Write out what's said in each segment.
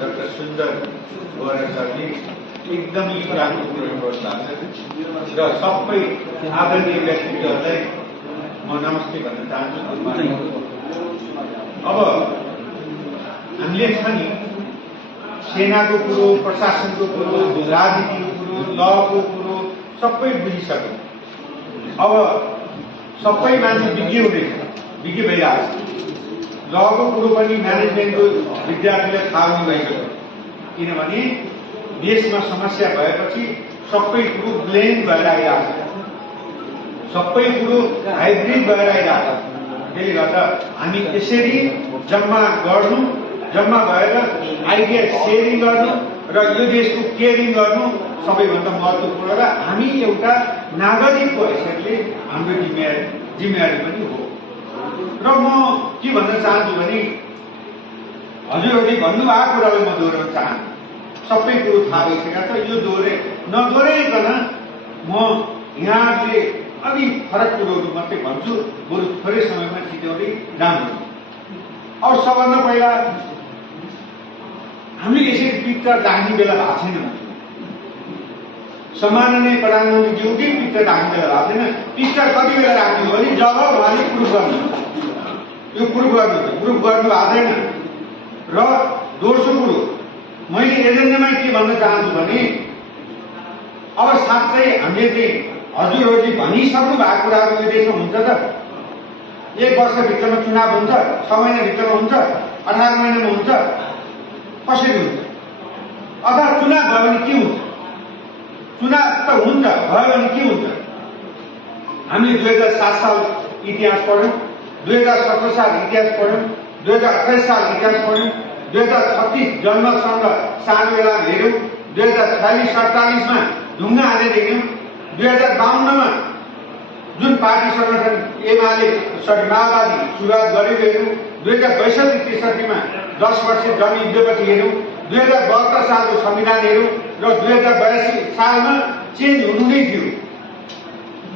Doctor सुन्दर गौरा सरले एकदमै राम्रो कुरो गर्नुभएको छ र सबै आदरणीय व्यक्तित्वहरूलाई म नमस्ते भन्न चाहन्छु। अब हामीले छ नि सेनाको कुरो, प्रशासनको कुरो, राजनीतिको कुरो, लको कुरो सबै बुझिसक्यौँ। अब सबै मान्छे विज्ञ हुँदैछ, विज्ञ भइरहेको छ। लको कुरो पनि म्यानेजमेन्टको विद्यार्थीलाई थाहा हुने भइसक्यो, किनभने देशमा समस्या भएपछि सबै कुरो ब्लेन्ड भएर आइरहेको छ, सबै कुरो हाइब्रिड भएर आइरहेको छ। त्यसले गर्दा हामी यसरी जम्मा भएर आइडिया सेयरिङ गर्नु र यो देशको केयरिङ गर्नु सबैभन्दा महत्त्वपूर्ण र हामी एउटा नागरिकको हैसियतले हाम्रो जिम्मेवारी पनि हो। र म के भन्न चाहन्छु भने हजुरहरूले भन्नुभएको कुरालाई म दोहोऱ्याउन चाहन्छु। सबै कुरो थाहा भइसकेको छ, यो नदोहोऱ्याइकन म यहाँले अलि फरक कुरोहरू मात्रै भन्छु, बरु थोरै समयमा सिध्याउँदै राम्रो। अब सबभन्दा पहिला हामीले यसरी पिक्चर राख्ने बेला भएको छैन। सम्माननीय प्रधानमन्त्रीज्यूकै पिक्चर राख्ने बेला भएको छैन। पिक्चर कति बेला राख्ने हो भने जब उहाँले प्रुफ गर्नु, यो प्रुफ गर्नु भएको छैन। र दोस्रो कुरो मैले एजेन्डामा के भन्न चाहन्छु भने अब साँच्चै हामीले चाहिँ हजुरहरूले भनिसक्नु भएको कुराहरू यो देशमा हुन्छ त? 1 वर्षभित्रमा चुनाव हुन्छ, 6 महिनाभित्रमा हुन्छ, 18 महिनामा हुन्छ, कसरी हुन्छ? अथवा चुनाव भयो भने के हुन्छ? चुनाव त हुन्छ, भयो भने के हुन्छ? हामीले 2007 साल इतिहास पढ्यौँ, 2017 साल इतिहास पढ्यौँ, 2028 साल इतिहास पढ्यौँ, 2036 जन्मसँग सानो बेला हेऱ्यौँ, 2046-47 ढुङ्गा हालेर हेऱ्यौँ, 2052 जुन पार्टी संगठन माओवादी सुरुवात गरेको हेऱ्यौँ, 2062-63 10 वर्ष जनयुद्धपछि हेऱ्यौँ, 2072 सालको संविधान हेऱ्यौँ र 2082 सालमा चेन्ज हुनु नै थियो।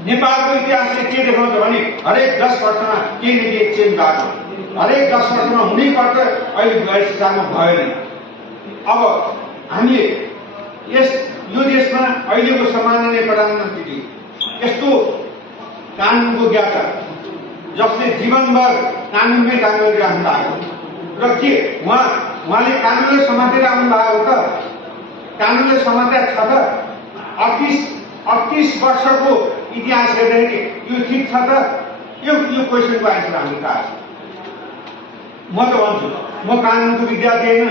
नेपालको इतिहासले के देखाउँछ भने हरेक 10 वर्षमा केही न केही चेन्ज भएको, हरेक 10 वर्षमा हुनै पर्छ। अहिले 82 सालमा भएन। अब हामीले यो देशमा अहिलेको सम्माननीय प्रधानमन्त्रीले यस्तो कानुनको ज्ञाता जसले जीवनभर कानुनमै काम गरिरहनु भएको र के उहाँले कानुनलाई समातेर आउनु भएको त? कानुनलाई समातेर छ त? 38 वर्षको इतिहास हेर्दाखेरि यो ठिक छ त? यो क्वेसनको आन्सर हामी थाहा छ। म त भन्छु, म कानुनको विद्यार्थी होइन,